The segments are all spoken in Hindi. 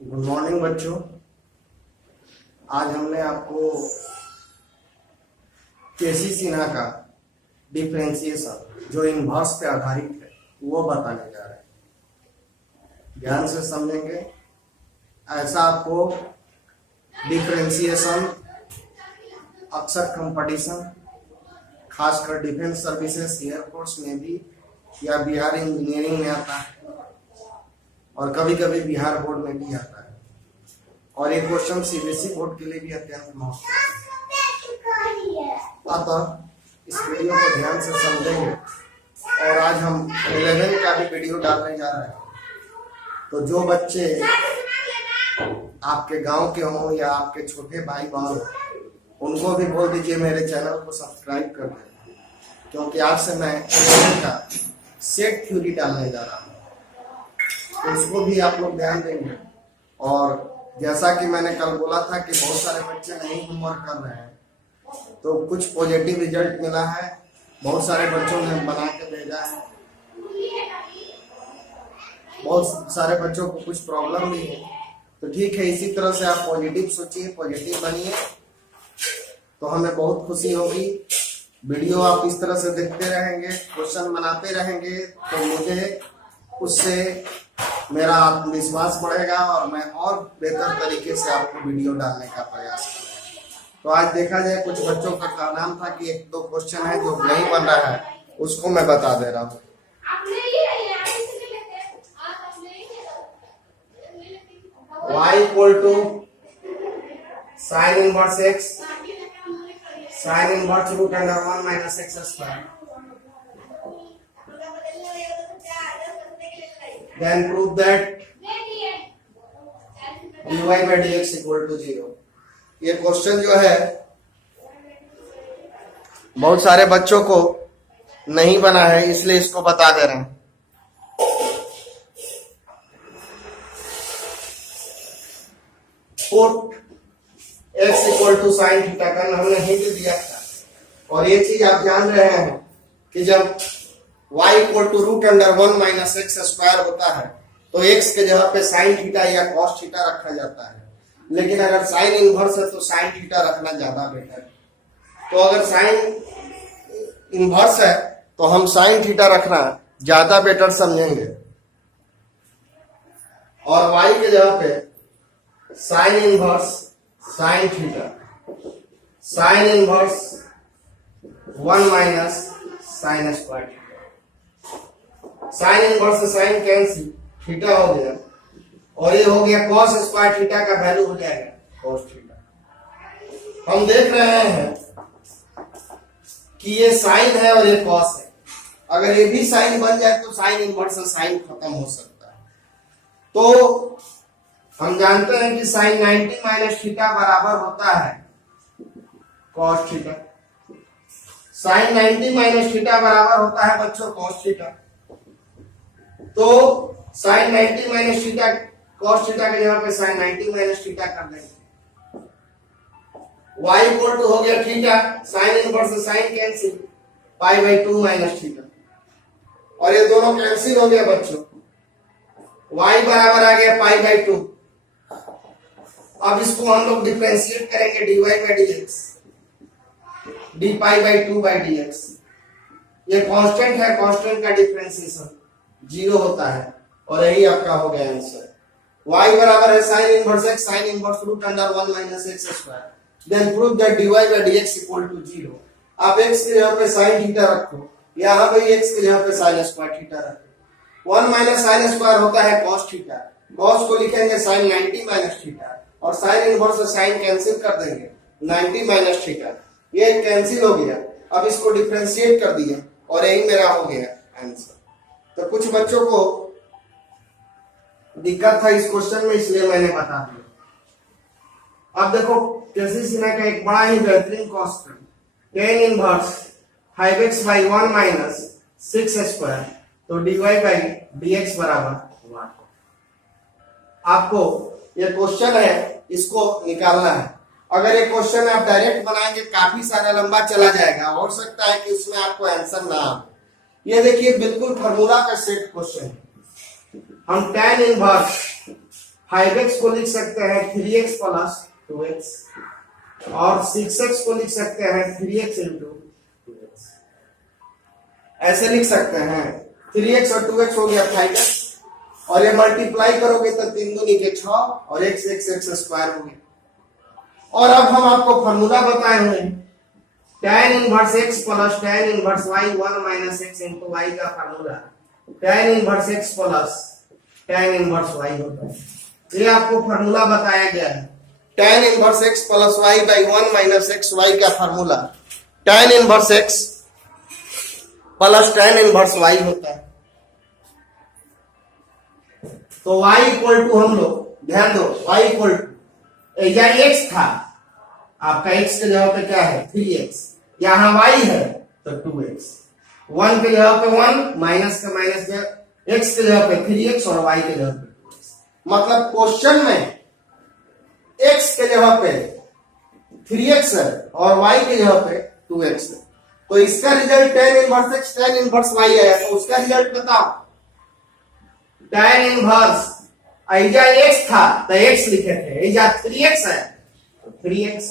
गुड मॉर्निंग बच्चों। आज हमने आपको केसी सिन्हा का डिफरेंशिएशन जो इनवर्स पे आधारित है वो बताने जा रहे हैं। ध्यान से समझेंगे। ऐसा आपको डिफरेंशिएशन अक्सर कंपटीशन खासकर डिफेंस सर्विसेज एयरफोर्स में भी या बिहार इंजीनियरिंग में आता है और कभी कभी बिहार बोर्ड में भी आता है और ये क्वेश्चन सीबीएसई बोर्ड के लिए भी अत्यंत महत्वपूर्ण है। अतः इस वीडियो को ध्यान से समझेंगे और आज हम 11 का भी वीडियो डालने जा रहे हैं। तो जो बच्चे आपके गांव के हों या आपके छोटे भाई बहन उनको भी बोल दीजिए मेरे चैनल को सब्सक्राइब कर दें, क्योंकि आज से मैं 11 का सेट थ्योरी डालने जा रहा हूँ। तो उसको भी आप लोग ध्यान देंगे। और जैसा कि मैंने कल बोला था कि बहुत सारे बच्चे नहीं होमवर्क कर रहे हैं, तो कुछ पॉजिटिव रिजल्ट मिला है। बहुत सारे बच्चों ने बना के भेजा है, बहुत सारे बच्चों को कुछ प्रॉब्लम भी है। तो ठीक है, इसी तरह से आप पॉजिटिव सोचिए, पॉजिटिव बनिए, तो हमें बहुत खुशी होगी। वीडियो आप इस तरह से देखते रहेंगे, क्वेश्चन बनाते रहेंगे, तो मुझे उससे मेरा आत्मविश्वास बढ़ेगा और मैं और बेहतर तरीके से आपको वीडियो डालने का प्रयास करूंगा। तो आज देखा जाए, कुछ बच्चों का नाम था कि एक दो क्वेश्चन है जो नहीं बन रहा है, उसको मैं बता दे रहा हूँ। y equal to sine inverse x sine inverse root under 1 minus x square, then prove that dy by dx equal to 0। ये क्वेश्चन जो है बहुत सारे बच्चों को नहीं बना है, इसलिए इसको बता दे रहे हैं। Put x equal to sine theta का हमने हिंट दिया था, और ये चीज आप जान रहे हैं कि जब y equal to root under 1 minus x square होता है तो x के जगह पे साइन थीटा या कॉस थीटा रखा जाता है। लेकिन अगर साइन इनवर्स है तो साइन थीटा रखना ज्यादा बेटर है। तो अगर साइन इनवर्स है तो हम साइन थीटा रखना ज्यादा बेटर समझेंगे, और y के जगह पे sine inverse sine theta, sine inverse 1 minus sine square, sign inverse से साइन कैंसिल, थीटा हो गया, और ये हो गया कॉस स्क्वायर थीटा का वैल्यू हो जाएगा कॉस थीटा। हम देख रहे हैं कि ये साइन है और ये कॉस है। अगर ये भी साइन बन जाए तो साइन इनवर्स से साइन खत्म हो सकता है। तो हम जानते हैं कि साइन 90 माइनस थीटा बराबर होता है cos theta. Sine 90 minus theta बराबर होता है बच्चों कॉस थीटा। तो sine 90 minus theta cos theta के जगह पे साइन 90 माइनस थीटा कर देंगे। y इक्वल टू हो गया थीटा, साइन इनवर्स से sine cancel, pi by 2 minus theta, और ये दोनों कैंसिल हो गया बच्चों। y बराबर आ गया पाई बाई 2। अब इसको हम लोग डिफरेंशिएट करेंगे dy by dx, D pi by 2 by dx। ये कांस्टेंट है, कांस्टेंट का डिफरेंशिएशन 0 होता है, और यही आपका हो गया आंसर। y बराबर है sine inverse x sine inverse root under 1 minus x square, then prove that dy by dx equal to 0। आप x के जगह पे साइन थीटा रखो, यहां पे x के जगह पे साइन स्क्वायर थीटा रखो। 1 माइनस साइन स्क्वायर होता है cos थीटा, cos को लिखेंगे साइन 90 माइनस थीटा, और साइन इनवर्स से साइन कैंसिल कर देंगे 90 माइनस थीटा। ये कैंसिल हो गया। अब इसको डिफरेंशिएट कर दिया और यही मेरा हो गया आंसर। तो कुछ बच्चों को दिक्कत था इस क्वेश्चन में, इसलिए मैंने बता दिया। अब देखो, केसी सिन्हा का एक बड़ा ही बेहतरीन question, tan inverse 5x by 1 minus 6 square, तो dy बाई dx बराबर 1। आपको ये क्वेश्चन है, इसको निकालना है। अगर ये क्वेश्चन आप डायरेक्ट बनाएंगे काफी सारा लंबा चला जाएगा, हो सकता है कि उसमें आपको आंसर ना आए। ये देखिए बिल्कुल फार्मूला का सेट क्वेश्चन है। हम tan इनवर्स 5x को लिख सकते हैं 3x प्लस 2x और 6x को लिख सकते हैं 3x इंटू 2x। ऐसे लिख सकते हैं 3x और 2x हो गया 5x और ये मल्टीप्लाई करोगे तो 3 दूनी के 6 और x स्क्वायर हो गया। और अब हम आपको फॉर्मूला बताए हुए हैं tan inverse x plus tan inverse y 1 minus x into y का formula tan inverse x plus tan inverse y होता है। ये आपको फॉर्मूला बताया गया है tan inverse x plus y by 1 minus x y का formula tan inverse x plus tan inverse y होता है। तो y इक्वल टू हम लोग ध्यान दो y इक्वल टू या x था आपका x के जगह पे क्या है 3x, यहां y है तो 2x, 1 के जगह पे 1 माइनस का माइनस x के जगह पे 3x और y के जगह पे 2x। मतलब क्वेश्चन में x के जगह पे 3x है और y के जगह पे 2x है, तो इसका result tan inverse x tan inverse y आया। तो उसका रिजल्ट बताओ tan इनवर्स ऐजा x था तो x लिखे थे, ऐजा 3x है तो 3x,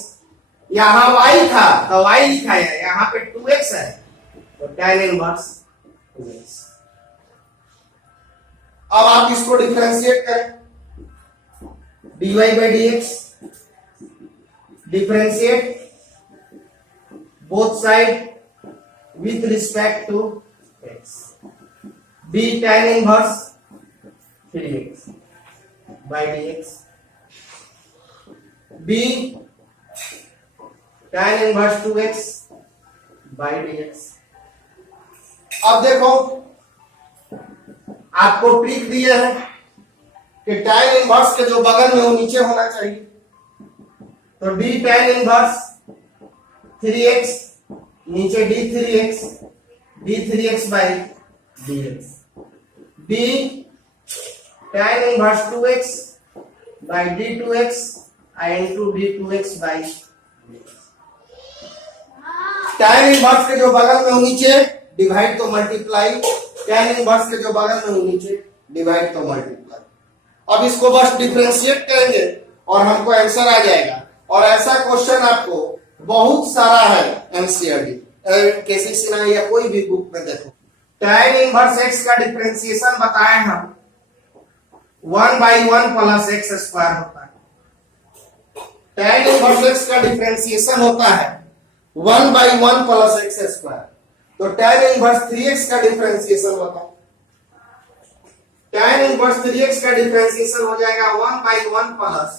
यहां y था तो y लिखा है, यहां पे 2x है तो tan इनवर्स 2x। अब आप इसको डिफरेंशिएट करें dy by dx, differentiate both side with respect to x, b tan inverse 3x by dx, b tan inverse 2x by dx। अब देखो आपको ट्रिक दिए है कि tan इनवर्स के जो बगल में वो नीचे होना चाहिए, तो d tan इनवर्स 3x नीचे d3x by dx, b tan inverse 2x by d2x into d2x by tan inverse के जो बगल में हो नीचे डिवाइड तो मल्टीप्लाई, tan इनवर्स के जो बगल में हो नीचे डिवाइड तो मल्टीप्लाई। अब इसको बस डिफरेंशिएट करेंगे और हमको आंसर आ जाएगा। और ऐसा क्वेश्चन आपको बहुत सारा है एनसीईआरटी केसी सिन्हा या कोई भी बुक में देखो। tan इनवर्स x का डिफरेंशिएशन बताए हम 1 by 1 प्लस x स्क्वायर होता है। tan इनवर्स x का डिफरेंशिएशन होता है 1 by 1 प्लस x स्क्वायर। तो tan इनवर्स 3x का डिफरेंशिएशन बताओ, tan इनवर्स 3x का डिफरेंशिएशन हो जाएगा 1 by 1 प्लस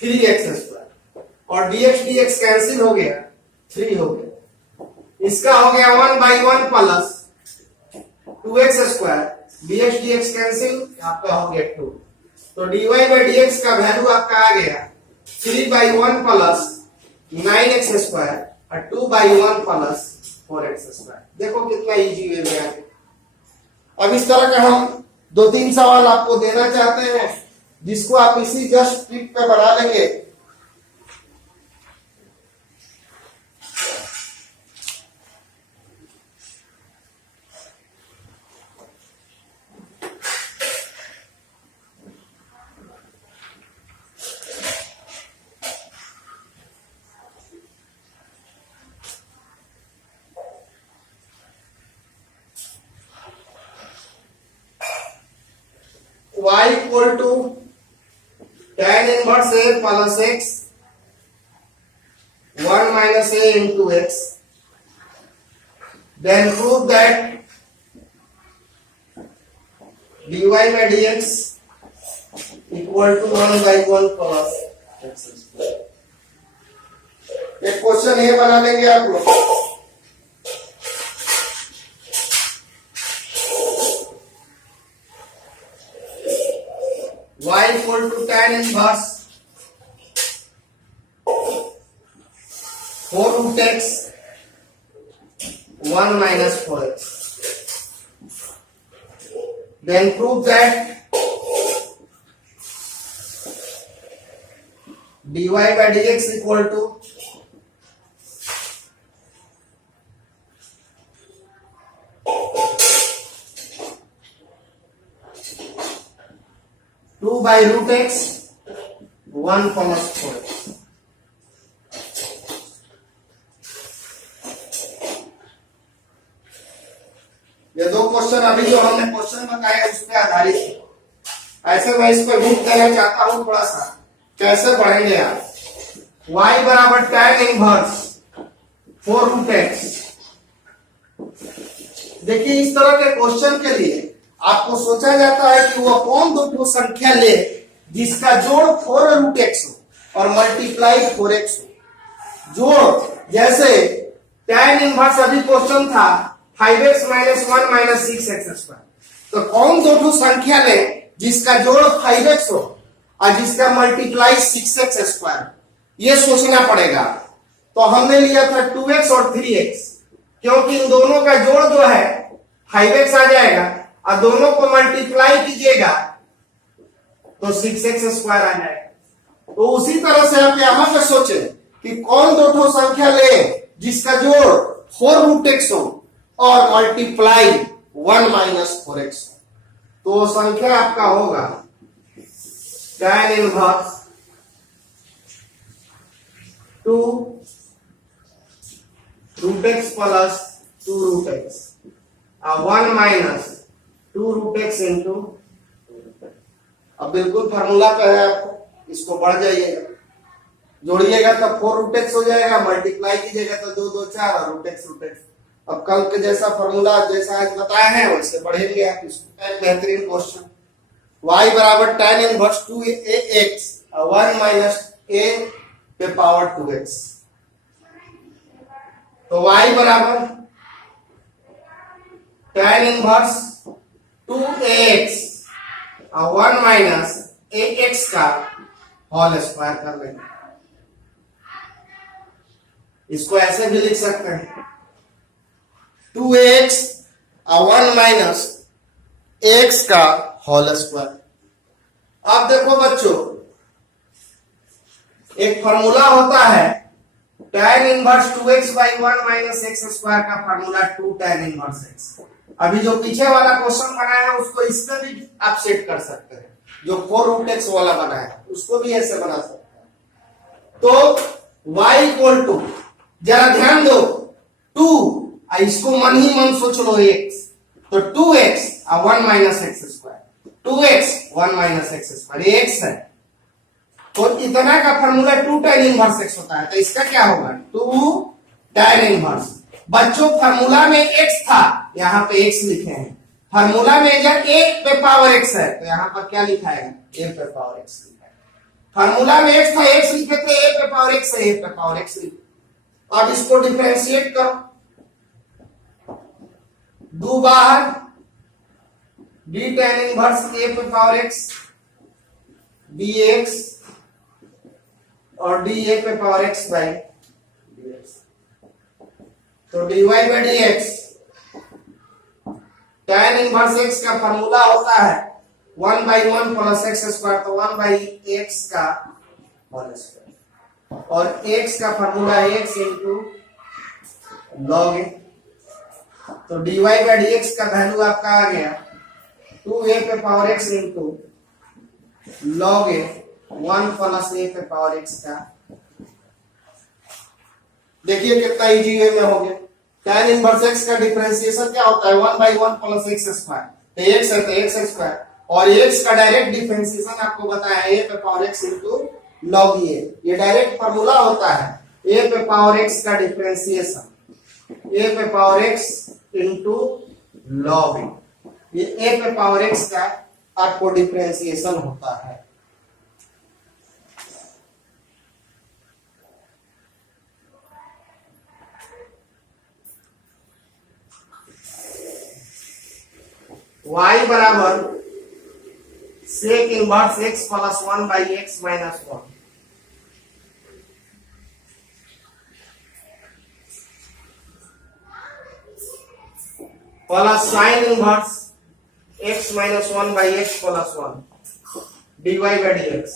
3x स्क्वायर और dx dx कैंसिल हो गया 3 हो गया, इसका हो गया 1 by 1 plus 2x square, dx dx cancel आपका हो गया 2, तो dy by dx का वैल्यू आपका आ गया 3 by 1 प्लस 9x स्क्वायर और 2 by 1 प्लस 4x स्क्वायर। देखो कितना इजी वे में आ गया। अब इस तरह का हम 2-3 सवाल आपको देना चाहते हैं जिसको आप इसी जस्ट ट्रिक पे बना लेंगे। y equal to tan inverse a plus x 1 minus a into x, then prove that dy by dx equal to 1 by 1 plus x square। एक क्वेश्चन ये बना लेंगे आप लोग। y equal to tan inverse 4 root x 1 minus 4x, then prove that dy by dx equal to 2/√x 1 + 4x। ये दो क्वेश्चन अभी जो हमने क्वेश्चन बताया उस पर आधारित है। ऐसे मैं इसको हिंट देना चाहता हूं थोड़ा सा, कैसे पढ़ेंगे आप। y बराबर tan इनवर्स 4√x। देखिए इस तरह के क्वेश्चन के लिए आपको सोचा जाता है कि वो कौन दो संख्या ले जिसका जोड़ 4√x हो और मल्टीप्लाई 4x हो। जोड़ जैसे tan इनवर्स अभी क्वेश्चन था 5x - 1 - 6x²। तो कौन दो संख्या ले जिसका जोड़ 5x हो और जिसका मल्टीप्लाई 6x²। ये सोचना पड़ेगा। तो हमने लिया था 2x और 3x, क्योंकि इन दोनों का जोड़ जो है 5x आ जाएगा और दोनों को मल्टीप्लाई कीजिएगा तो 6x² आ जाएगा। तो उसी तरह से आप यहां पे सोचे कि कौन दो संख्या ले जिसका जोड़ 4√x हो और मल्टीप्लाई 1 - 4x। तो वो संख्या आपका होगा tan इनवर्स 2√x + 2√x और 1 - 2√x इंटू। अब बिल्कुल फार्मूला पे है, आपको इसको बढ़ जाइएगा, जोड़िएगा तो 4√x हो जाएगा, मल्टीप्लाई कीजिएगा तो 2 2 4 और √x। अब कल के जैसा फार्मूला जैसा आज बताया है वैसे बढ़ेंगे आप इसको। एक बेहतरीन क्वेश्चन, y बराबर tan इनवर्स 2ax और 1 - a पे पावर 2x। तो y बराबर tan इनवर्स 2ax और 1 - ax का होल स्क्वायर कर लेंगे। इसको ऐसे भी लिख सकते हैं 2ax और 1 - ax का होल स्क्वायर। अब देखो बच्चों, एक फॉर्मूला होता है tan इनवर्स 2x/1 - x² का फॉर्मूला 2 tan इनवर्स x। अभी जो पीछे वाला क्वेश्चन बनाया है उसको इसमें भी आप सेट कर सकते हैं। जो 4√x वाला बनाया है उसको भी ऐसे बना सकते हैं। तो y = जरा ध्यान दो 2, इसको मन ही मन सोच लो x, तो 2x और 1 - x²। 2x 1 - x², ये x है। तो इतना का फॉर्मूला 2 tan इनवर्स x होता है। तो इसका क्या होगा 2 tan इनवर्स। बच्चों फार्मूला में x था, यहाँ पे x लिखे हैं। फार्मूला में जब a पे पावर x है तो यहाँ पर क्या लिखा है a पे पावर x लिखा है। फार्मूला में x था, x लिखे थे, a पे पावर x है, a पे पावर x लिखे। अब इसको डिफरेंशिएट करो, दो बाहर d tan इनवर्स a पे पावर x dx और d a पे पावर x बाई dx। तो dy/dx tan इनवर्स x का फॉर्मूला होता है 1/1 + x², तो 1/x का होल स्क्वायर। और x का फॉर्मूला है x इंटू log a। तो dy/dx का वैल्यू आपका आ गया 2a पे power x into log a 1 + a पे पावर x का। देखिए कितना इजी वे में हो गया। tan इनवर्स x का डिफरेंशिएशन क्या होता है 1/1 + x²। तो x है तो x², और x का डायरेक्ट डिफरेंशिएशन आपको बताया a पे power x into log a। ये डायरेक्ट फॉर्मूला होता है a पे पावर x का डिफरेंशिएशन a पे power x into log a। ये a पे पावर x का आपको डिफरेंशिएशन होता है। y बराबर sec inverse x + 1/x - 1 plus sin inverse x - 1/x + 1 dy/dx।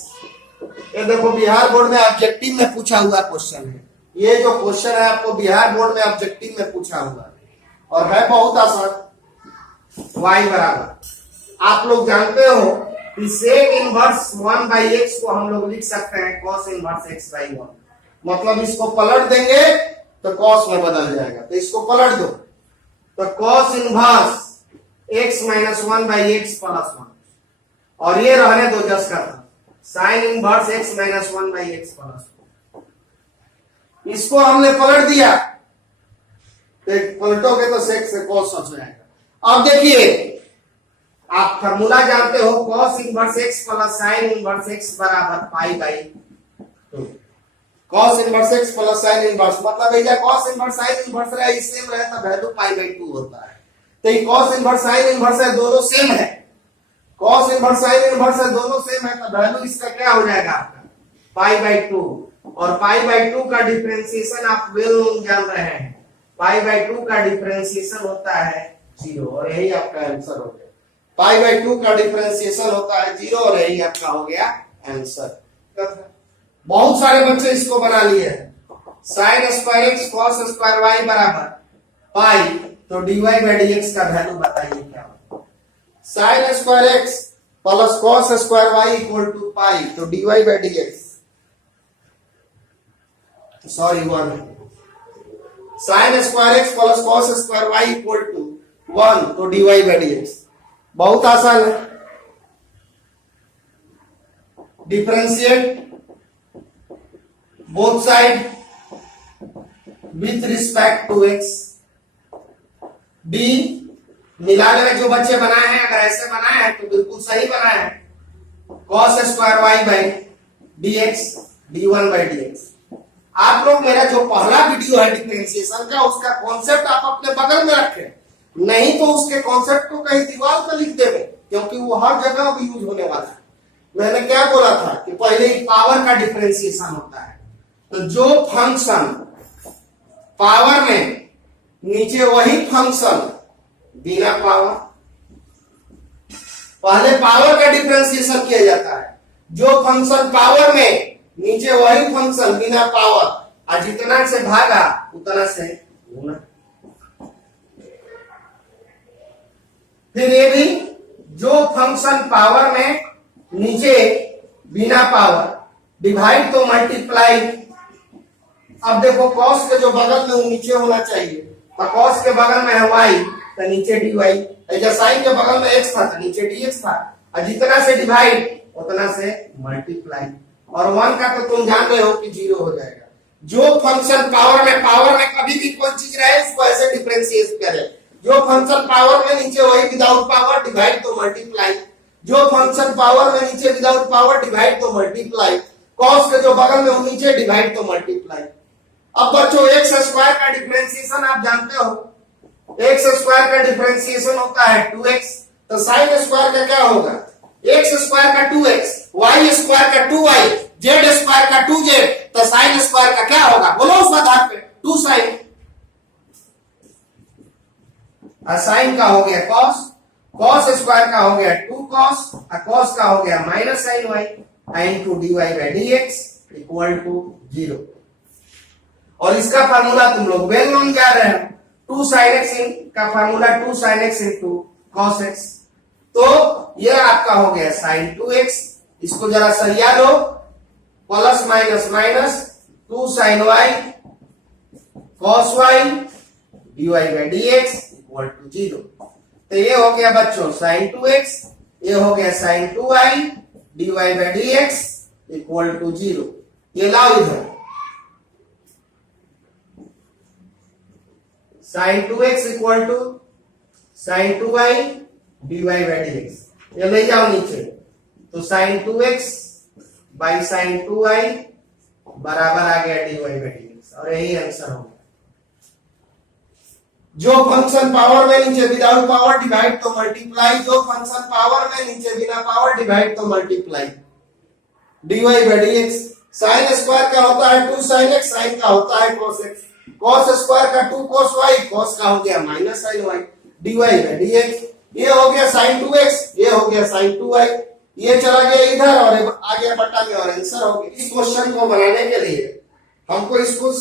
ये देखो बिहार बोर्ड में ऑब्जेक्टिव में पूछा हुआ क्वेश्चन है। ये जो क्वेश्चन है आपको बिहार बोर्ड में ऑब्जेक्टिव में पूछा हुआ है और है बहुत आसान। y बराबर आप लोग जानते हो सेक इनवर्स 1/x को हम लोग लिख सकते हैं cos इनवर्स x/1। मतलब इसको पलट देंगे तो cos में बदल जाएगा, तो इसको पलट दो तो cos inverse x minus 1/x plus 1, और ये रहने दो जस का sign inverse x minus 1/x plus 1। इसको हमने पलट दिया तो पलटोगे तो सेक से cos हो जाएगा। अब देखिए आप फॉर्मूला जानते हो, cos inverse x plus sine inverse x बराबर π/2। cos inverse x plus sine inverse मतलब है cos इनवर्स साइन इनवर्स रहे सेम रहे तो वैल्यू π/2 होता है। तो ये cos इनवर्स साइन इनवर्स है, दोनों सेम है। cos इनवर्स साइन इनवर्स है, दोनों सेम है, तो वैल्यू इसका क्या हो जाएगा आपका π/2। और π/2 का डिफरेंशिएशन आप वेल नोन जान रहे हैं, π/2 का डिफरेंशिएशन होता है 0, और यही आपका आंसर हो गया। π/2 का डिफरेंशिएशन होता है 0, और यही आपका हो गया आंसर। बहुत सारे बच्चे इसको बना लिए हैं। Sine square x cos square y बराबर पाई, तो dy/dx का वैल्यू बताइए क्या होगा। Sine square x plus cos square y equal to pi, तो dy/dx sorry 1। Sine square x plus cos square y equal to 1, तो dy/dx बहुत आसान है। Differentiate both side with respect to x। D मिलाने में जो बच्चे बनाए हैं, अगर ऐसे बनाए हैं तो बिल्कुल सही बनाए हैं। cos square y by dx d1/dx। आप लोग मेरा जो पहला वीडियो है डिफरेंशिएशन का, उसका कॉन्सेप्ट आप अपने बगल में रखें, नहीं तो उसके कॉन्सेप्ट को कहीं दीवार पर लिख देवे, क्योंकि वो हर जगह भी यूज होने वाला है। मैंने क्या बोला था कि पहले ही पावर का डिफरेंशिएशन होता है, तो जो फंक्शन पावर में नीचे वही फंक्शन बिना पावर, पहले पावर का डिफरेंशिएशन किया जाता है। जो फंक्शन पावर में नीचे वही फंक्शन बिना पावर, और जितना से भागा उतना से गुना। फिर ये भी जो फंक्शन पावर में नीचे बिना पावर डिवाइड तो मल्टीप्लाई। अब देखो cos के जो बगल में वो नीचे होना चाहिए, तो cos के बगल में है y, तो नीचे dy। ऐसा साइन के बगल में x था तो नीचे dx था, और जितना से डिवाइड उतना से मल्टीप्लाई। और 1 का तो तुम जान रहे हो कि 0 हो जाएगा। जो फंक्शन पावर में कभी भी कोई चीज रहे उसको ऐसे डिफरेंशिएट करें। जो फंक्शन पावर में नीचे वही विदाउट पावर डिवाइड तो मल्टीप्लाई। जो फंक्शन पावर में नीचे विदाउट पावर डिवाइड तो मल्टीप्लाई। cos के जो बगल में वो नीचे डिवाइड तो मल्टीप्लाई। अब बच्चों एक्स स्क्वायर का डिफरेंशिएशन आप जानते हो, एक्स स्क्वायर का डिफरेंशिएशन होता है 2x, तो साइन स्क्वायर का क्या होगा, एक्स स्क्वायर का 2x, वाई स्क्वायर का 2y, जेड स्क्वायर का 2z, तो साइन स्क्वायर का क्या होगा, बोलो उस आधार पे 2 साइन। साइन का हो गया cos, cos स्क्वायर का हो गया 2 cos, cos का हो गया minus sine y, into dy/dx equal to 0। और इसका फार्मूला तुम लोग वेल नोन जा रहे हो, 2 sin x का formula 2 sin x into cos x। तो यह आपका हो गया sin 2x, इसको जरा सरिया लो, plus minus minus 2 sin y cos y dy/dx equal to 0। तो ये हो गया बच्चों sin 2x, ये हो गया sin 2y dy/dx equal to 0। ये लाओ इधर, sin 2x equal to sin 2y dy/dx, ये ले जाओ नीचे, तो sin 2x by sin 2y बराबर आ गया dy/dx, और यही आंसर होगा। जो फंक्शन पावर में नीचे विदाउट पावर डिवाइड तो मल्टीप्लाई, जो फंक्शन पावर में नीचे बिना पावर डिवाइड तो मल्टीप्लाई। dy/dx साइन स्क्वायर का होता है 2 sin x, साइन का होता है cos x, cos स्क्वायर का 2 cos y, cos का हो गया माइनस sin y dy/dx। ये हो गया sin 2x, ये हो गया sin 2y, ये चला गया इधर और आ गया बटा में, और आंसर हो गया। इस क्वेश्चन को बनाने के लिए हमको इसको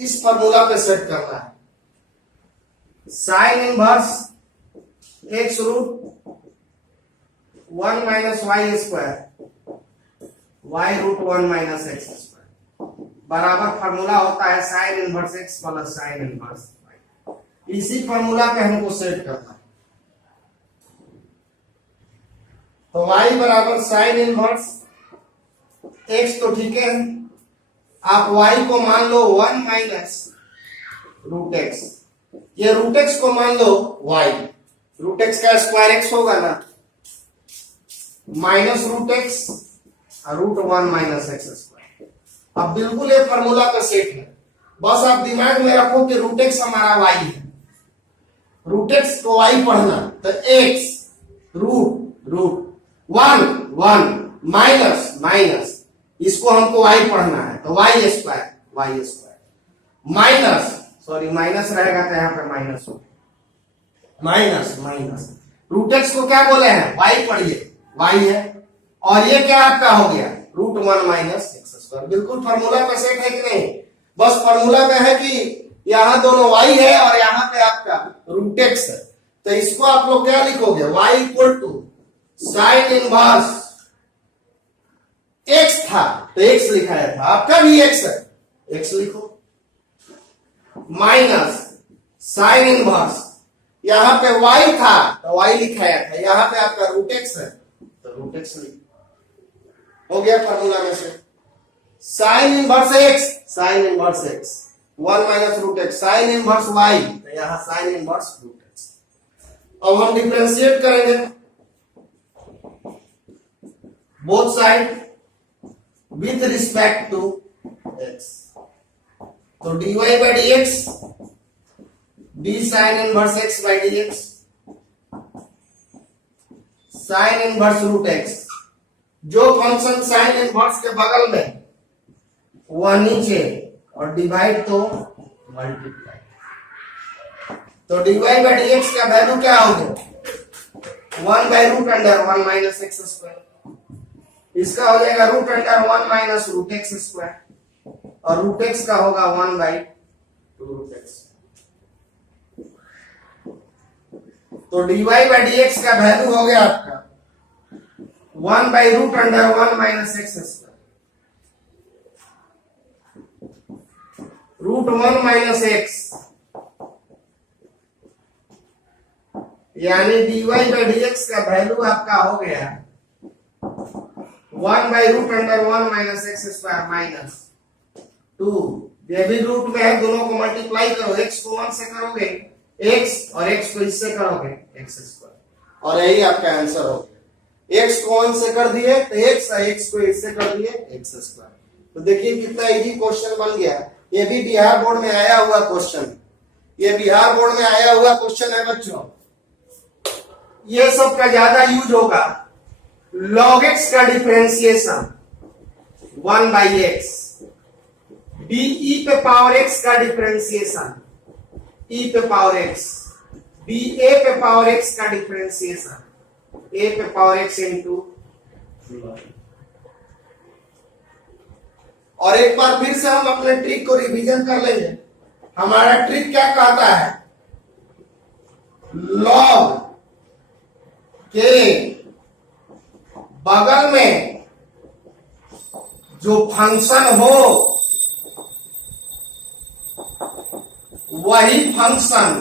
इस फॉर्मूला पे सेट करना है। Sine inverse x root 1 minus y square y root 1 minus x square बराबर फॉर्मूला होता है sine inverse x plus sine inverse y. इसी फॉर्मूला पे हमको सेट करना है। तो y बराबर साइन इनवर्स x तो ठीक है, आप y को मान लो 1 माइनस रूट एक्स, ये रूट एक्स को मान लो y, रूट एक्स का स्क्वायर x होगा ना, minus root x root 1 minus x square. अब बिल्कुल ये फॉर्मूला का सेट है, बस आप दिमाग में रखो कि रूट एक्स हमारा y है, रूट एक्स को y पढ़ना, तो x रूट 1 माइनस माइनस इसको हमको y पढ़ना है, तो y square minus, sorry minus रहेगा तो यहाँ पे माइनस हो, माइनस रूट एक्स को क्या बोले हैं, y पढ़िए, y है, और ये क्या आपका हो गया रूट 1 माइनस एक्स स्क्वायर। बिल्कुल फॉर्मूला पे सेट है कि नहीं, बस फॉर्मूला में है कि यहाँ दोनों y है और यहाँ पे आपका रूट एक्स है, तो इसको आप लोग क्या लिखोगे, y equal to sine inverse x था तो x लिखाया था, आपका भी x है, x लिखो, माइनस साइन इनवर्स यहां पे y था तो y लिखाया था, यहां पे आपका रूट x है तो रूट x लिखो, हो गया फॉर्मूला में से। Sine inverse x 1 minus root x, sine inverse y तो यहां साइन इनवर्स रूट x। अब हम डिफरेंशिएट करेंगे both side with respect to x, तो dy by dx d sin inverse x by dx sin inverse root x, जो फंक्शन sin इनवर्स के बगल में वह नीचे और डिवाइड तो मल्टीप्लाई, तो dy by dx का वैल्यू क्या हो गया 1 by root under 1 minus x square, इसका हो जाएगा root under 1 minus root x square, और रूट एक्स का होगा 1 बाई 2 रूट एक्स, तो dy बाई dx का वैल्यू हो गया आपका 1 by root under 1 minus x square, root 1 minus x, यानी dy बाई dx का वैल्यू आपका हो गया 1 by root under 1 minus x square minus 2, ये भी रूट में है, दोनों को मल्टीप्लाई करो, x को 1 से करोगे x और x को इससे करोगे x स्क्वायर, और यही आपका आंसर हो गया। x को 1 से कर दिए तो x और x को इससे कर दिए x स्क्वायर। तो देखिए कितना इजी क्वेश्चन बन गया, ये भी बिहार बोर्ड में आया हुआ क्वेश्चन, ये बिहार बोर्ड में आया हुआ क्वेश्चन है बच्चों। ये सब का ज्यादा यूज होगा, log x का differentiation 1 by x, D E पे पावर x का डिफरेंशिएशन e पे पावर x, बी ए पे पावर x का डिफरेंशिएशन a पे पावर x इंटू, और एक बार फिर से हम अपने ट्रिक को रिवीजन कर लेंगे। हमारा ट्रिक क्या कहता है, log के बगल में जो फंक्शन हो वही फंक्शन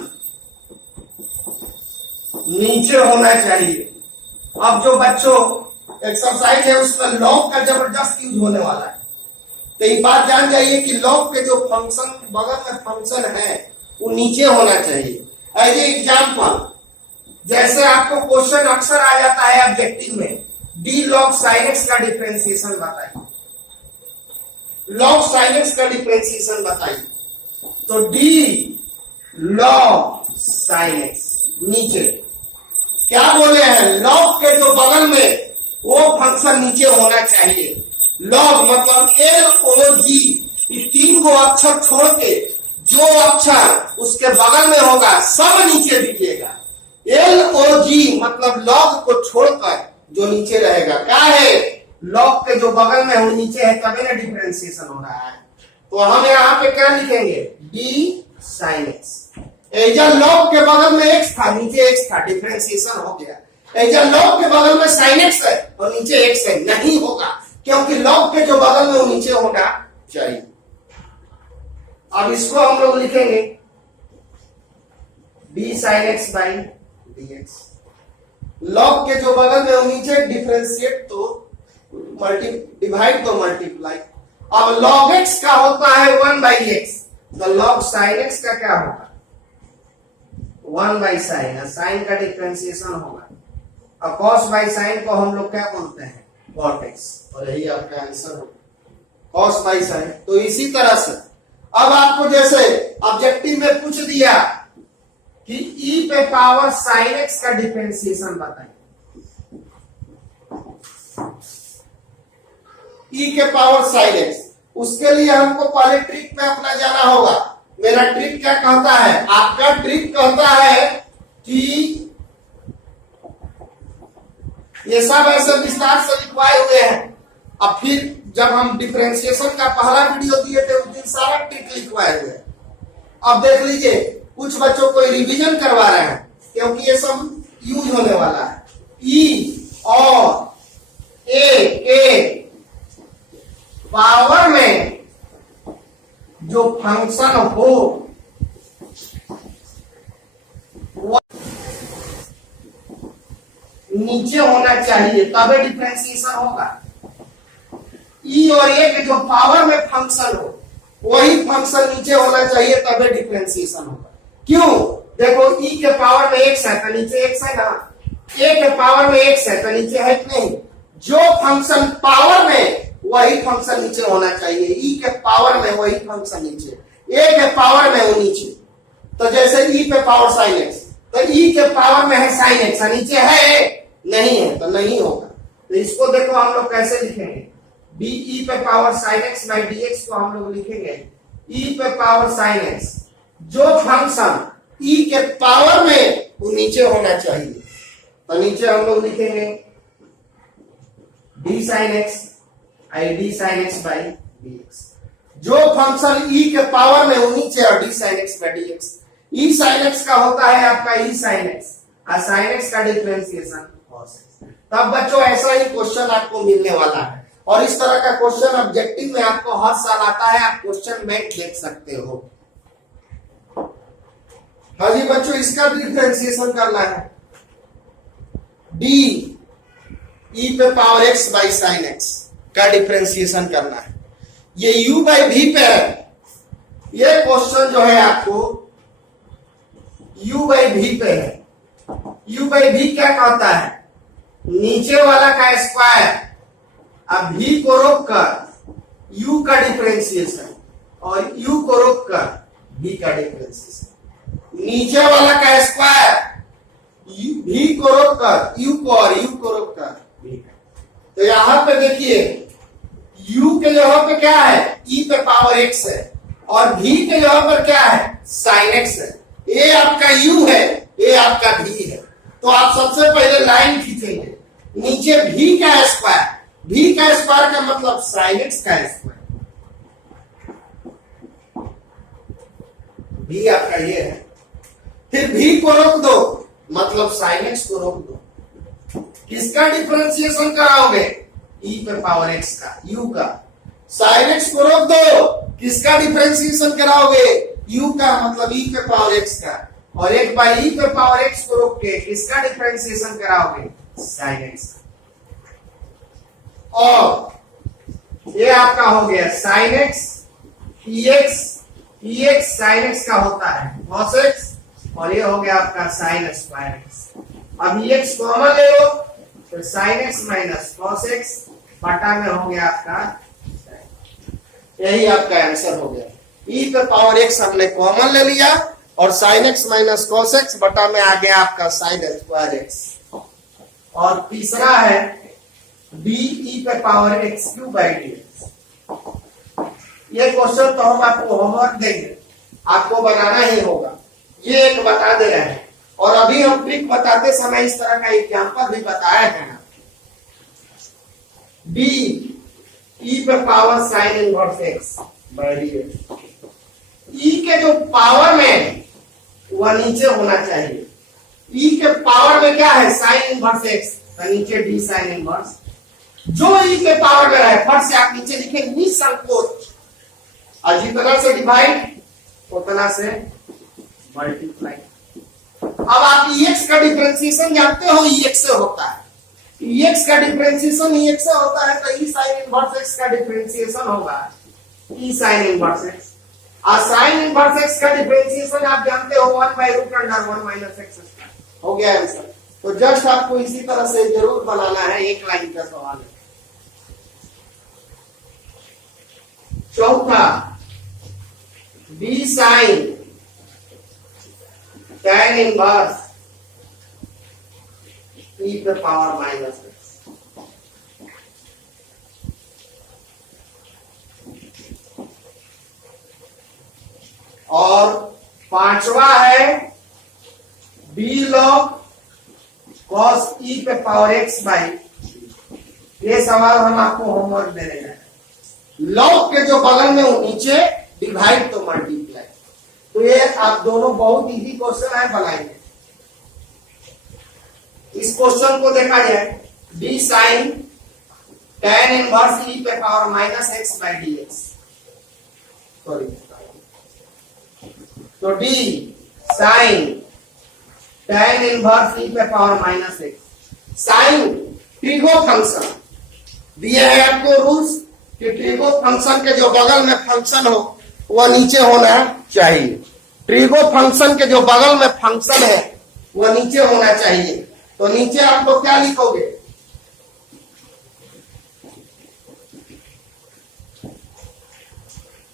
नीचे होना चाहिए। अब जो बच्चों एक्सरसाइज है उसमें लॉग का जबरदस्त यूज होने वाला है, तो ये बात जान जाइए कि लॉग के जो फंक्शन बगल में फंक्शन है वो नीचे होना चाहिए। एज ए एग्जाम्पल, जैसे आपको क्वेश्चन अक्सर आ जाता है ऑब्जेक्टिव में, डी लॉग साइन एक्स का डिफरेंशिएशन बताइए, लॉग साइन एक्स का डिफरेंशिएशन बताइए, तो डी लॉग साइन एक्स नीचे, क्या बोले हैं, लॉग के जो बगल में वो फंक्शन नीचे होना चाहिए। लॉग मतलब एल ओ जी, ये 3 गो अक्षर छोड़ के जो अक्षर उसके बगल में होगा सब नीचे दिखेगा। एल ओ जी मतलब लॉग को छोड़कर जो नीचे रहेगा, क्या है, लॉग के जो बगल में वो नीचे है, तभी ना डिफरेंशिएशन हो रहा है। तो हम यहाँ पे क्या लिखेंगे, डी साइन एक्स, एजा लॉग के बगल में x था, नीचे x था, डिफरेंशिएशन हो गया। ऐसा लॉग के बगल में साइन एक्स है और नीचे एक्स है, नहीं होगा, क्योंकि लॉग के जो बगल में वो नीचे होना चाहिए। अब इसको हम लोग लिखेंगे D sine x by d x. Log के जो बगल में वो नीचे, डिफरेंशिएट तो डिवाइड तो मल्टीप्लाई। अब लॉग एक्स का होता है 1/x, तो लॉग साइन एक्स का क्या होगा 1/sin, साइन का डिफरेंशिएशन होगा। अब cos बाई साइन को हम लोग क्या बोलते हैं cot x, और यही आपका आंसर होगा cos बाई साइन। तो इसी तरह से अब आपको जैसे ऑब्जेक्टिव में पूछ दिया कि e पे पावर sin x का डिफरेंशिएशन बताइए, e के पावर sin x, उसके लिए हमको पहले ट्रिक पे अपना जाना होगा। मेरा ट्रिक क्या कहता है, आपका ट्रिक कहता है कि ये सब ऐसे विस्तार से लिखवाए हुए हैं। अब फिर जब हम डिफरेंशिएशन का पहला वीडियो दिए थे उस दिन सारा ट्रिक लिखवाए हुए हैं। अब देख लीजिए, कुछ बच्चों को रिवीजन करवा रहे हैं क्योंकि ये सब यूज होने वाला है। ई और ए के पावर में जो फंक्शन हो वो नीचे होना चाहिए, तबे डिफरेंशिएशन होगा। ई और ए के जो पावर में फंक्शन हो वही फंक्शन नीचे होना चाहिए, तबे डिफरेंशिएशन होगा। क्यों? देखो ई के पावर में x है तो नीचे x है ना, ए के पावर में x है तो नीचे है कि नहीं। जो फंक्शन पावर में वही फंक्शन नीचे होना चाहिए, ई के पावर में वही फंक्शन नीचे, ए के पावर में वो नीचे। तो जैसे ई पे पावर साइन एक्स, तो ई के पावर में है साइन एक्स, नीचे है नहीं है तो नहीं होगा। तो इसको देखो हम लोग कैसे लिखेंगे, डी ई पे power sine x by d x को हम लोग लिखेंगे ई पे पावर साइन एक्स। जो फंक्शन ई के पावर में वो नीचे होना चाहिए, तो नीचे हम लोग लिखेंगे D sine x I D sine x by d x. जो फंक्शन ई के पावर में वो नीचे और D sine x by d x. E sine x का होता है आपका ई साइन एक्स और साइन एक्स का डिफरेंशिएशन cos x। तब बच्चों ऐसा ही क्वेश्चन आपको मिलने वाला है, और इस तरह का क्वेश्चन ऑब्जेक्टिव में आपको हर साल आता है, आप क्वेश्चन बैंक देख सकते हो। हाँ जी बच्चों, इसका डिफरेंशिएशन करना है, डी ई पे power x by sine x का डिफरेंशिएशन करना है। ये u बाई वी पे है, ये क्वेश्चन जो है आपको u बाई वी पे है। u बाई वी क्या कहता है, नीचे वाला का स्क्वायर, अब v को रोक कर u का डिफरेंशिएशन और u को रोक कर v का डिफरेंशिएशन। नीचे वाला का स्क्वायर, v को रोक कर u को और u को रोक कर v का। तो यहां पे देखिए u के जगह पे क्या है, e पे पावर x है, और v के जगह पर क्या है sin x है। a आपका u है, a आपका v है। तो आप सबसे पहले लाइन खींचेंगे, नीचे v का स्क्वायर, v का स्क्वायर का मतलब sin x का स्क्वायर, v आपका ये है। फिर v को रोक दो, मतलब sin x को रोक दो। किसका डिफरेंशिएशन कराओगे, e पे पावर x का, u का। sin x को रोक दो, किसका डिफरेंशिएशन कराओगे, u का, मतलब e पे पावर x का। और एक बार e पे पावर x को रोक के किसका डिफरेंशिएशन कराओगे, sin x। और ये आपका हो गया sin x, px sin x का होता है cos x, और ये हो गया आपका sin स्क्वायर x। अब x कॉमन ले लो, तो sin x minus cos x बटा में हो गया आपका, यही आपका आंसर हो गया। e पे पावर x हमने कॉमन ले लिया और sin x minus cos x बटा में आ गया आपका sin स्क्वायर x। और तीसरा है d e पे power x cube by d x. ये क्वेश्चन तो हम आपको होमवर्क देंगे, आपको बनाना ही होगा, ये एक बता दे रहे हैं। और अभी हम ट्रिक बताते समय इस तरह का एग्जाम्पल भी बताया है ना, d e पे power sine inverse x by d x. e के जो पावर में वह नीचे होना चाहिए, ई के पावर में क्या है, साइन इनवर्स एक्स, तो नीचे डी साइन इनवर्स, जो ई के पावर में रहे फट से आप नीचे लिखे निसंकोच, और जितना से डिवाइड उतना से मल्टीप्लाई। अब आप एक्स का डिफरेंशिएशन जानते हो, एक्स से होता है, एक्स का डिफरेंशिएशन एक्स से होता है, तो ई साइन इनवर्स एक्स का डिफरेंशिएशन होगा ई साइन इनवर्स एक्स, और साइन इनवर्स एक्स का डिफरेंशिएशन आप जानते हो 1/√(1 - x²) हो गया आंसर। तो जस्ट आपको इसी तरह से जरूर बनाना है, एक लाइन का सवाल है। चौथा, d sine tan inverse e पे पावर -x, और पांचवा है b log cos e पे पावर x बाई, ये सवाल हम आपको होमवर्क दे रहे हैं। लॉग के जो बगल में वो नीचे, डिवाइड तो मल्टीप्लाई, तो ये आप दोनों बहुत इजी क्वेश्चन है, बनाएंगे। इस क्वेश्चन को देखा जाए, d sine tan inverse e पे power -x by dx, sorry, तो d sine tan inverse e पे power -x, sine trigo function दिया है आपको रूल्स कि ट्रिगो फंक्शन के जो बगल में फंक्शन हो वह नीचे होना चाहिए, ट्रिगो फंक्शन के जो बगल में फंक्शन है वह नीचे होना चाहिए। तो नीचे आप लोग क्या लिखोगे,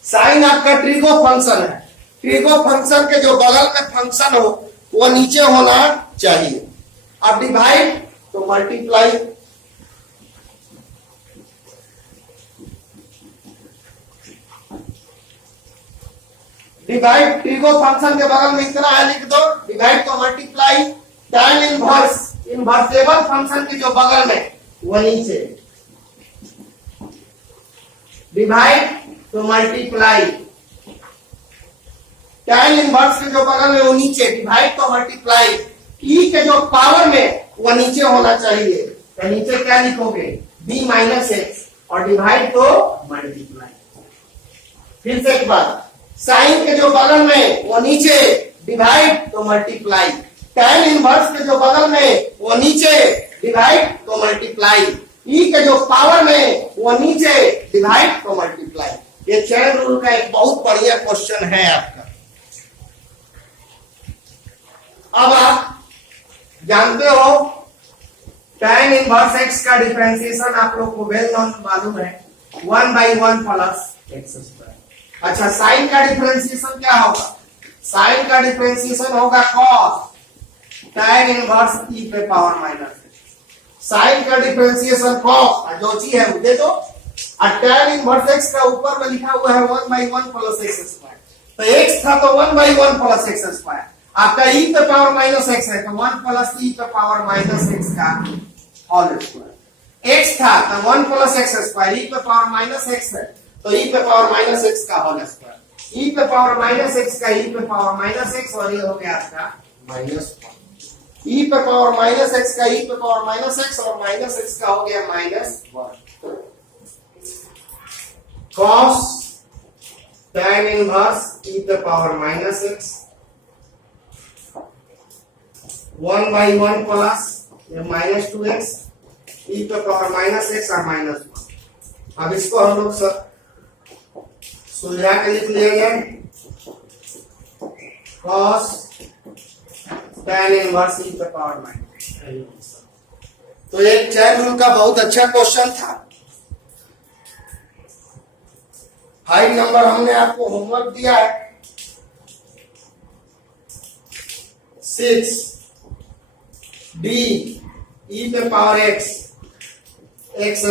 साइन आपका ट्रिगो फंक्शन है, ट्रिगो फंक्शन के जो बगल में फंक्शन हो वह नीचे होना चाहिए। अब डिवाइड तो मल्टीप्लाई, डिवाइड ट्रिगो फंक्शन के बगल में इतना है लिख दो, डिवाइड तो मल्टीप्लाई, tan इनवर्स इनवर्सेबल फंक्शन के जो बगल में वो नीचे, डिवाइड तो मल्टीप्लाई, tan इनवर्स के जो बगल में वो नीचे, डिवाइड तो मल्टीप्लाई, ई के जो पावर में वो नीचे होना चाहिए, तो नीचे क्या लिखोगे, b -x, और डिवाइड तो मल्टीप्लाई। फिर से एक बार, साइन के जो बगल में वो नीचे, डिवाइड तो मल्टीप्लाई, tan इनवर्स के जो बगल में वो नीचे, डिवाइड तो मल्टीप्लाई, ई के जो पावर में वो नीचे, डिवाइड तो मल्टीप्लाई। ये चैन रूल का एक बहुत बढ़िया क्वेश्चन है आपका। अब आप जानते हो tan इनवर्स x का डिफरेंशिएशन आप लोग को वेल नोन मालूम है, 1/1 + x²। अच्छा, साइन का डिफरेंशिएशन क्या होगा, साइन का डिफरेंशिएशन होगा cos tan इनवर्स e पे पावर -x, साइन का डिफरेंशिएशन cos जो चीज है वो दे दो, और tan इनवर्स x का ऊपर में लिखा हुआ है 1/1 + x², तो x था तो 1/1 + x², आपका e पे पावर -x है तो 1 + e पे पावर -x का होल स्क्वायर, x था तो 1 + x², e पे पावर -x है तो e पे पावर -x का होल स्क्वायर, e पे पावर -x का e पे पावर -x, और ये हो गया आपका -1, e पे पावर -x का e पे पावर -x, और -x का हो गया -1, cos tan इनवर्स e पे power -x 1/1 plus -2x e पे पावर -x और -1। अब इसको हम लोग सुलझा के लिख लेंगे, cos tan इनवर्स e पे पावर -x। तो एक चैन रूल का बहुत अच्छा क्वेश्चन था। 5 नंबर हमने आपको होमवर्क दिया है। 6 d e पे power x x²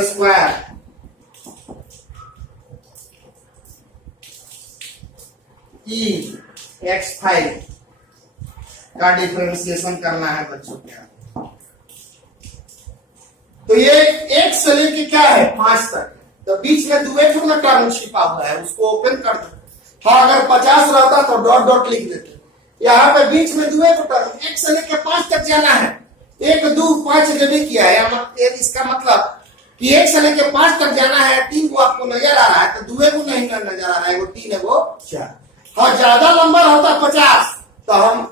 e x5 का डिफरेंशिएशन करना है बच्चों के। तो ये एक से लेके क्या है 5 तक, तो बीच में दुए ना टर्म छिपा हुआ है, उसको ओपन कर दो। हाँ, अगर 50 रहता तो डॉट डॉट लिख देते, यहाँ पे बीच में दुए को टर्म 1 से लेकर 5 तक जाना है। 1 2 5 जब भी किया है, इसका मतलब कि 1 से लेकर 5 तक जाना है। 3 को आपको नजर आ रहा है, तो दुए को नहीं नजर आ रहा है, वो 3 है, वो 4। हाँ, ज्यादा नंबर होता 50 तो हम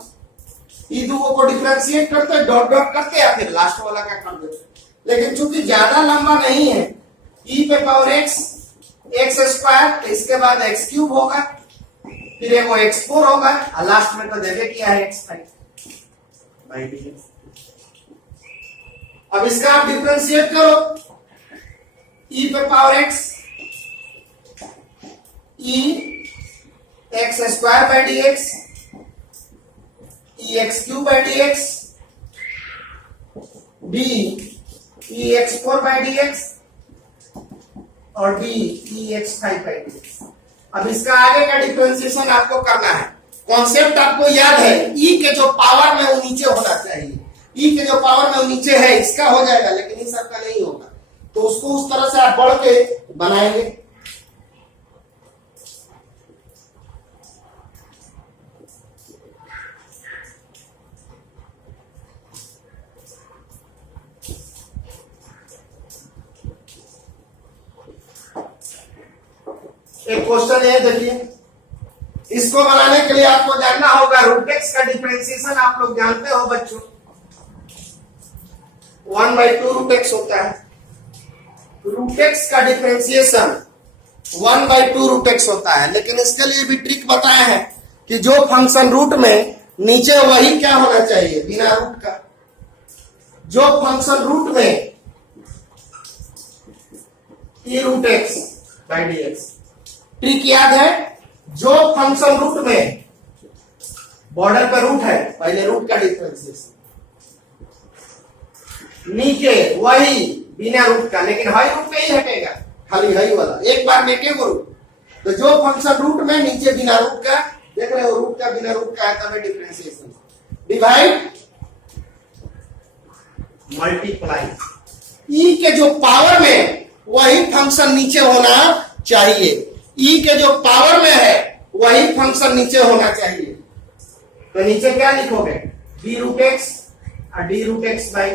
ई दुओं को डिफरेंशिएट करते, डॉट डॉट करते या फिर लास्ट वाला का कर देते। लेकिन चूंकि ज्यादा लंबा नहीं है, ई पे पावर x स्क्वायर, इसके बाद x क्यूब होगा, फिर वो x4 होगा, और लास्ट में तो देखे किया है x5 बाई dx। अब इसका आप डिफरेंशिएट करो, ई पे power x E x square by dx, E x cube by dx, b E x4 by dx और d E x5 by dx। अब इसका आगे का डिफरेंशिएशन आपको करना है। कॉन्सेप्ट आपको याद है, ई के जो पावर में वो नीचे होना चाहिए। ई के जो पावर में वो नीचे है, इसका हो जाएगा, लेकिन इस सबका नहीं होगा, तो उसको उस तरह से आप बढ़ के बनाएंगे। एक क्वेश्चन है, देखिए, इसको बनाने के लिए आपको जानना होगा रूट एक्स का डिफरेंशिएशन। आप लोग जानते हो बच्चों, 1/2 रूट एक्स होता है। रूट एक्स का डिफरेंशिएशन 1/2 रूट एक्स होता है, लेकिन इसके लिए भी ट्रिक बताया है कि जो फंक्शन रूट में नीचे वही क्या होना चाहिए, बिना रूट का। जो फंक्शन रूट में e root x by d x, trick याद है, जो फंक्शन रूट में बॉर्डर पर रूट है, पहले रूट का डिफरेंशिएशन, नीचे वही बिना रूट का, लेकिन हाई रूट नहीं हटेगा, खाली हाई वाला एक बार में एक रूट। तो जो फंक्शन रूट में नीचे बिना रूट का, देख रहे हो रूट का बिना रूट का है, तब डिफरेंशिएशन। डिवाइड मल्टीप्लाई, ई के जो पावर में वही फंक्शन नीचे होना चाहिए। ई के जो पावर में है वही फंक्शन नीचे होना चाहिए। तो नीचे क्या लिखोगे, बी रूट एक्स और d root x by.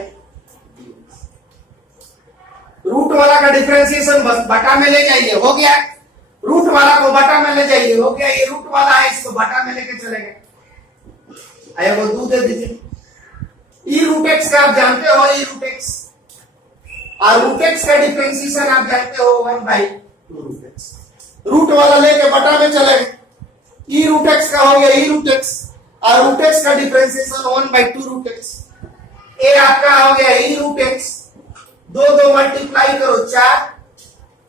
Root वाला का डिफरेंशिएशन बस बटा में ले जाइए, हो गया। रूट वाला को बटा में ले जाइए, हो गया। ये रूट वाला है, इसको बटा में लेके चले गए, आया वो दूध दे दीजिए। ई रूट एक्स का आप जानते हो, ई रूट एक्स, और रूट एक्स का डिफरेंशिएशन आप जानते हो 1/2 रूट एक्स। रूट वाला लेके बटा में चले गए, ई रूट एक्स का हो गया ई रूट एक्स, और रूट एक्स का डिफरेंशिएशन 1/2 रूट एक्स। ए आपका हो गया ई रूट एक्स, दो दो मल्टीप्लाई करो 4,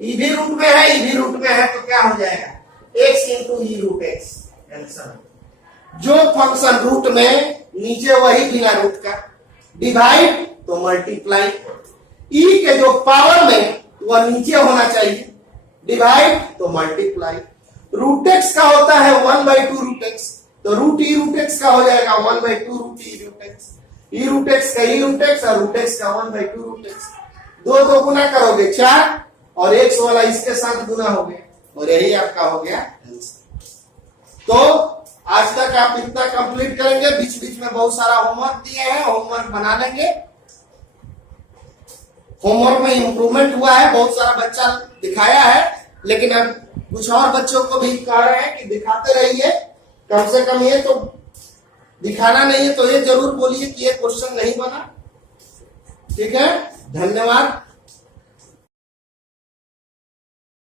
ई भी रूट में है, ई भी रूट में है, तो क्या हो जाएगा x इंटू ई रूट एक्स। जो फंक्शन रूट में नीचे वही बिना रूट का, डिवाइड तो मल्टीप्लाई। ई के जो पावर में वह नीचे होना चाहिए, डिवाइड तो मल्टीप्लाई। रूट एक्स का होता है 1/2 रूट एक्स, तो रूट ई रूट एक्स का हो जाएगा 1/2 रूट ई रूट एक्स। ई रूट एक्स का ई रूट एक्स और रूट एक्स का 1/2 रूट एक्स। दो दो गुना करोगे 4, और एक्स वाला इसके साथ गुना हो गया, और यही आपका हो गया आंसर। तो आज तक आप इतना कंप्लीट करेंगे। बीच बीच में बहुत सारा होमवर्क दिए हैं, होमवर्क बना लेंगे। होमवर्क में इंप्रूवमेंट हुआ है, बहुत सारा बच्चा दिखाया है, लेकिन अब कुछ और बच्चों को भी कह रहे हैं कि दिखाते रहिए, कम से कम ये तो दिखाना नहीं है तो ये जरूर बोलिए कि ये क्वेश्चन नहीं बना। ठीक है, धन्यवाद।